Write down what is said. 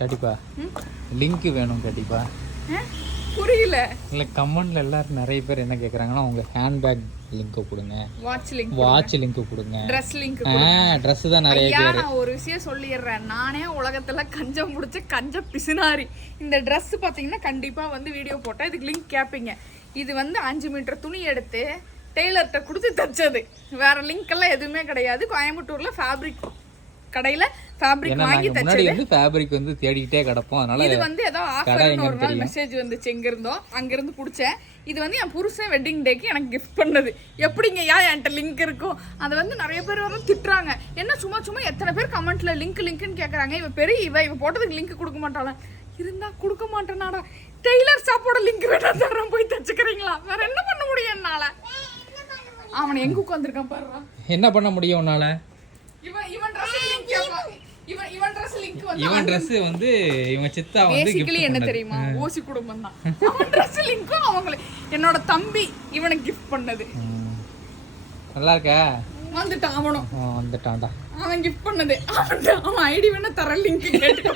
கண்டிப்பா லிங்க் வேணும் கண்டிப்பா. புரியல. இல்ல கமெண்ட்ல எல்லாரும் நிறைய பேர் என்ன கேக்குறாங்கன்னா உங்க ஹேண்ட்பேக் லிங்க் கொடுங்க, வாட்ச் லிங்க் கொடுங்க, Dress லிங்க் Dress தான் நிறைய பேர். நான் ஒரு விஷயம் சொல்லிடுறேன். நானே உலகத்துல கஞ்சம் முடிச்சு கஞ்ச பிசுனாரி. இந்த Dress பாத்தீங்கன்னா கண்டிப்பா வந்து வீடியோ போட்டா இதுக்கு லிங்க் கேப்பீங்க. இது வந்து 5 மீட்டர் துணி எடுத்து டெய்லர்கிட்ட கொடுத்து தச்சது. வேற லிங்க் எல்லாம் எதுவுமே கிடையாது. கோயம்புத்தூர்ல ஃபேப்ரிக் கடையில ஃபேப்ரிக் வாங்கி தச்சது. முன்னாடி வந்து ஃபேப்ரிக் வந்து தேடிட்டே கிடப்போம். அதனால இது வந்து ஏதோ ஆஃபர்னு ஒரு நாள் மெசேஜ் வந்துச்சு எங்க இருந்தோ. அங்க இருந்து புடிச்சேன். இது வந்து என் புருஷன் வெட்டிங் டேக்கு எனக்கு கிஃப்ட் பண்ணது. எப்படிங்க என்கிட்ட லிங்க் இருக்கும்? அதை வந்து நிறைய பேர் வரும் திட்டுறாங்க. என்ன சும்மா சும்மா எத்தனை பேர் கமெண்ட்ல லிங்க்னு கேக்குறாங்க. இவ போட்டதுக்கு லிங்க் கொடுக்க மாட்டாளா? இருந்தா கொடுக்க மாட்டேனாடா. டெய்லர் ஷாப்போட லிங்க் வேணா தரேன், போய் தச்சுக்கிறீங்களா? வேற என்ன பண்ண முடியும் என்னால? அவன் எங்க உட்கார்ந்திருக்கான் பாருடா. என்ன பண்ண முடியும் உன்னால? இவன் Dress வந்து இவங்க சித்தா வந்து பேசிக்கலி என்ன தெரியுமா? ஓசி குடும்பம் தான். அவன் Dress லிங்க்கும் அவங்களே என்னோட தம்பி இவனுக்கு கிஃப்ட் பண்ணது. நல்லா இருக்கா? வந்துட்டான் அவனும். வந்துட்டான்டா. அவன் கிஃப்ட் பண்ணது. அவன் ஐடி வேணா தர லிங்க் கேட்டு